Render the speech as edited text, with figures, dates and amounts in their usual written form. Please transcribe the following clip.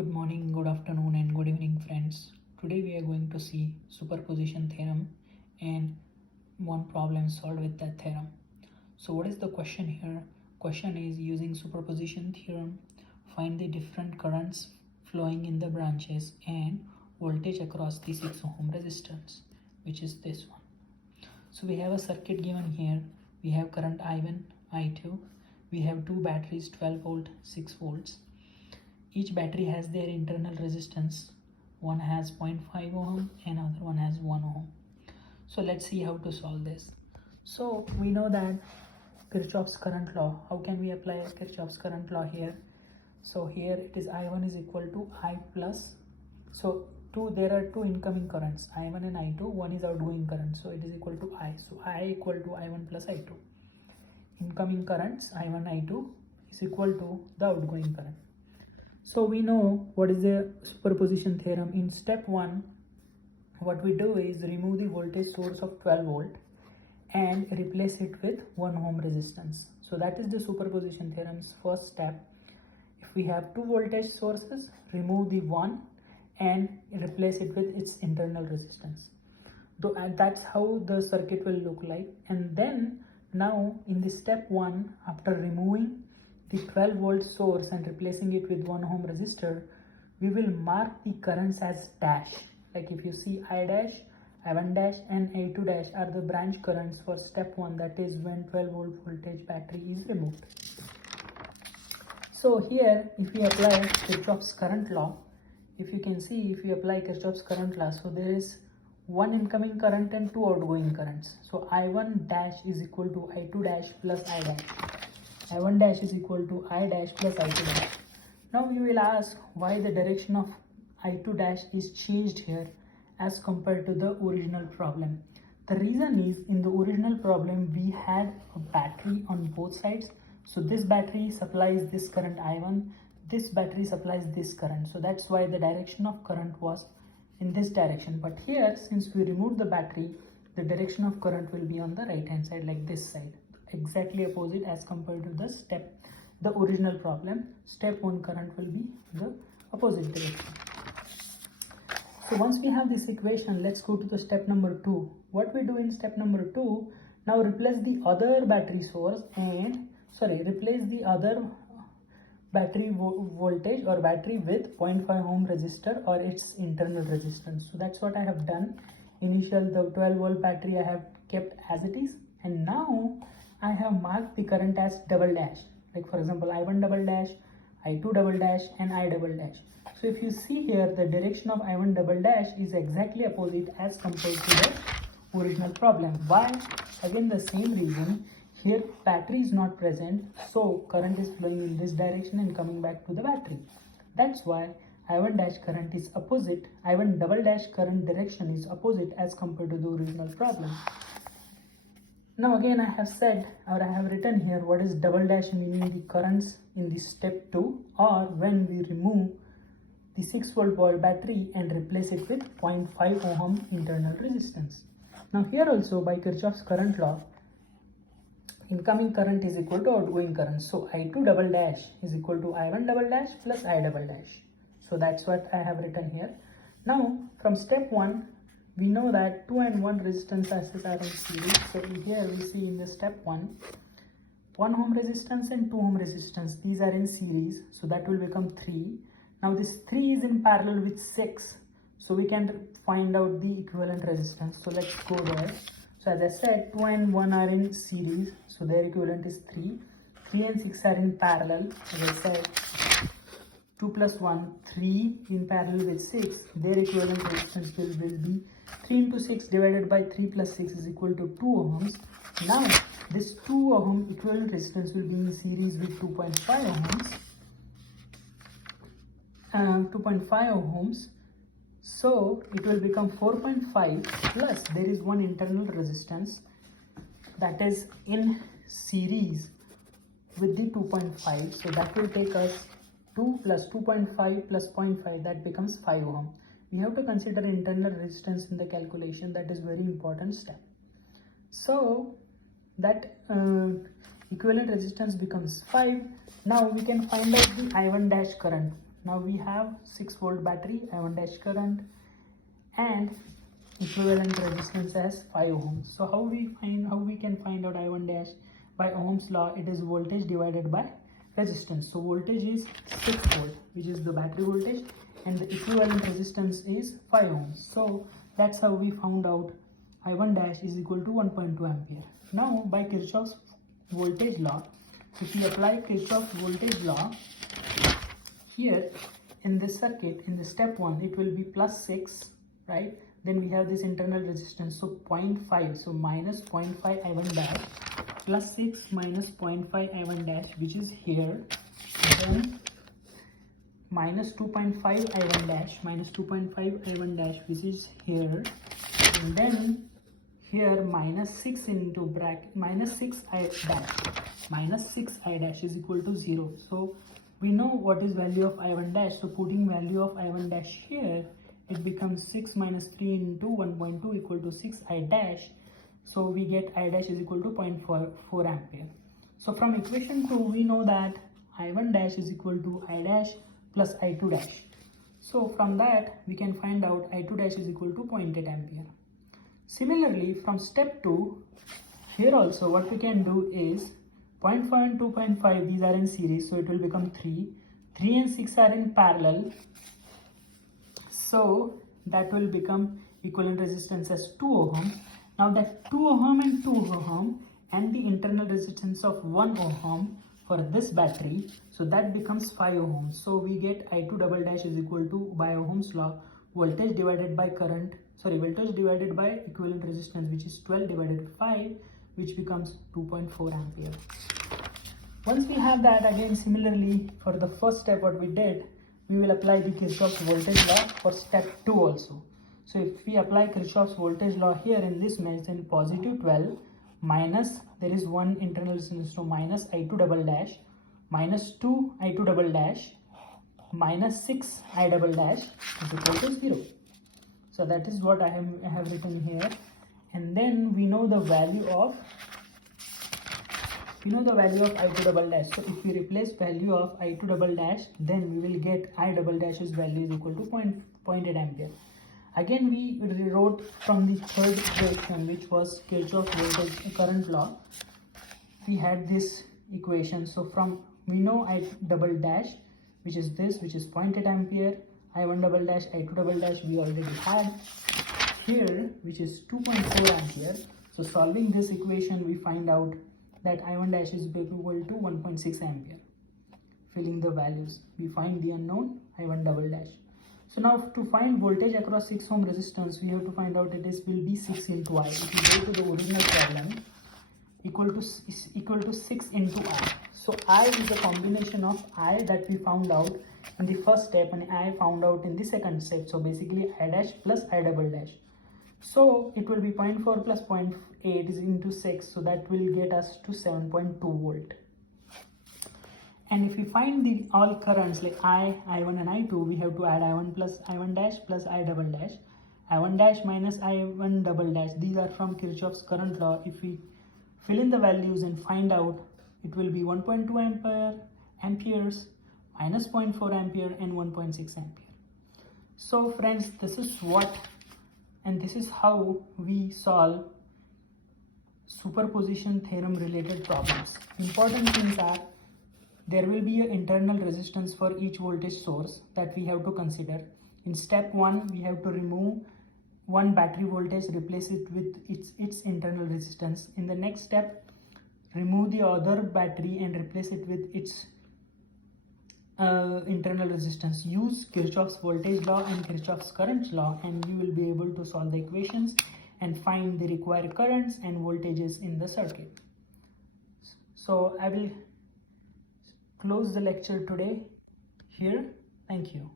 Good morning, good afternoon, and good evening, friends. Today we are going to see superposition theorem and one problem solved with that theorem. So what is the question here? Question is, using superposition theorem, find the different currents flowing in the branches and voltage across the 6 ohm resistance, which is this one. So we have a circuit given here. We have current I1, I2. We have two batteries, 12 volt, 6 volts. Each battery has their internal resistance. One has 0.5 ohm and other one has 1 ohm. So let's see how to solve this. So we know that Kirchhoff's current law. How can we apply Kirchhoff's current law here? So here it is I1 is equal to I plus. So there are two incoming currents, I1 and I2. One is outgoing current. So it is equal to I. So I equal to I1 plus I2. Incoming currents I1, I2 is equal to the outgoing current. So we know what is the superposition theorem. In step 1, what we do is remove the voltage source of 12 volt and replace it with 1 ohm resistance. So that is the superposition theorem's first step. If we have two voltage sources, remove the one and replace it with its internal resistance. That's how the circuit will look like. And then now in the step 1, after removing the 12 volt source and replacing it with 1 ohm resistor, we will mark the currents as dash. Like if you see I dash, I1 dash and I2 dash are the branch currents for step 1, that is when 12 volt voltage battery is removed. So here if we apply Kirchhoff's current law, if you can see, if you apply Kirchhoff's current law, so there is one incoming current and two outgoing currents. So I1 dash is equal to I2 dash plus I dash. I1 dash is equal to I dash plus I2 dash. Now you will ask why the direction of I2 dash is changed here as compared to the original problem. The reason is, in the original problem we had a battery on both sides. So this battery supplies this current I1, this battery supplies this current. So that's why the direction of current was in this direction. But here, since we removed the battery, the direction of current will be on the right hand side, like this side. Exactly opposite as compared to the original problem. Step 1 current will be the opposite direction. So once we have this equation, let's go to the step number 2. What we do in step number 2, now replace the other battery source and replace the other battery voltage or battery with 0.5 ohm resistor or its internal resistance. So that's what I have done. Initial, the 12 volt battery I have kept as it is, and now I have marked the current as double dash. Like for example, I1 double dash, I2 double dash and I double dash. So if you see here, the direction of I1 double dash is exactly opposite as compared to the original problem. Why? Again the same reason. Here battery is not present, so current is flowing in this direction and coming back to the battery. That's why I1 dash current is opposite, I1 double dash current direction is opposite as compared to the original problem. Now again I have said, or I have written here, what is double dash, meaning the currents in the step 2 or when we remove the 6 volt battery and replace it with 0.5 ohm internal resistance. Now here also by Kirchhoff's current law, incoming current is equal to outgoing current. So I2 double dash is equal to I1 double dash plus I double dash. So that's what I have written here. Now from step 1, we know that 2 and 1 resistance are in series. So here we see in the step 1, 1 ohm resistance and 2 ohm resistance, these are in series. So that will become 3. Now this 3 is in parallel with 6. So we can find out the equivalent resistance. So let's go there. So as I said, 2 and 1 are in series. So their equivalent is 3. 3 and 6 are in parallel. As I said, 2 plus 1, 3 in parallel with 6. Their equivalent resistance will be 3 into 6 divided by 3 plus 6 is equal to 2 ohms. Now this 2 ohm equivalent resistance will be in series with 2.5 ohms. 2.5 ohms. So it will become 4.5 plus there is one internal resistance that is in series with the 2.5. So that will take us 2 plus 2.5 plus 0.5, that becomes 5 ohm. We have to consider internal resistance in the calculation. That is very important step. So that equivalent resistance becomes 5. Now we can find out the I1 dash current. Now we have 6 volt battery, I1 dash current, and equivalent resistance as 5 ohms. So how we can find out I1 dash by Ohm's law? It is voltage divided by resistance. So voltage is 6 volt, which is the battery voltage, and the equivalent resistance is 5 ohms. So that's how we found out I1 dash is equal to 1.2 ampere. Now by Kirchhoff's voltage law, if we apply Kirchhoff's voltage law here in this circuit, in the step 1, it will be plus 6, right? Then we have this internal resistance, so 0.5, so minus 0.5 I1 dash plus 6 minus 0.5 I1 dash, which is here, then minus 2.5 I1 dash, minus 2.5 I1 dash, which is here, and then here minus 6 into bracket, minus 6 I dash, minus 6 I dash is equal to 0. So we know what is value of I1 dash, so putting value of I1 dash here, it becomes 6 minus 3 into 1.2 equal to 6 I dash. So we get I dash is equal to 0.44 ampere. So from equation 2, we know that I1 dash is equal to I dash plus I2 dash. So from that, we can find out I2 dash is equal to 0.8 ampere. Similarly, from step 2, here also what we can do is 0.5 and 2.5, these are in series, so it will become 3. 3 and 6 are in parallel, so that will become equivalent resistance as 2 ohm. Now that 2 ohm and 2 ohm and the internal resistance of 1 ohm for this battery, so that becomes 5 ohms. So we get I2 double dash is equal to, by Ohm's law, voltage divided by current, voltage divided by equivalent resistance, which is 12 divided by 5, which becomes 2.4 ampere. Once we have that, again similarly for the first step what we did, we will apply the Kirchhoff's voltage law for step 2 also. So if we apply Kirchhoff's voltage law here in this mesh, then positive 12 minus, there is one internal resistance, so minus I2 double dash, minus 2 I2 double dash, minus 6 I double dash is equal to 0. So that is what I have written here. And then we know the value of I2 double dash. So if we replace value of I2 double dash, then we will get I double dash's value is equal to 0.8 ampere. Again we rewrote from the third equation, which was Kirchhoff's voltage current law. We had this equation. So from, we know I double dash, which is this, which is 0.8 ampere, I1 double dash, I2 double dash we already had here, which is 2.4 ampere. So solving this equation, we find out that I1 dash is equal to 1.6 ampere. Filling the values, we find the unknown I1 double dash. So now to find voltage across 6 ohm resistance, we have to find out it is will be 6 into I. If you go to the original problem, equal to 6 into I. So I is a combination of I that we found out in the first step and I found out in the second step. So basically I dash plus I double dash. So it will be 0.4 plus 0.8 is into 6. So that will get us to 7.2 volt. And if we find the all currents like I, I1 and I2, we have to add I1 plus I1 dash plus I double dash. I1 dash minus I1 double dash. These are from Kirchhoff's current law. If we fill in the values and find out, it will be 1.2 amperes, minus 0.4 ampere and 1.6 ampere. So friends, this is what and this is how we solve superposition theorem related problems. Important things are, there will be an internal resistance for each voltage source that we have to consider. In step 1, we have to remove one battery voltage, replace it with its internal resistance. In the next step, remove the other battery and replace it with its internal resistance. Use Kirchhoff's voltage law and Kirchhoff's current law, and you will be able to solve the equations and find the required currents and voltages in the circuit. So I will close the lecture today here. Thank you.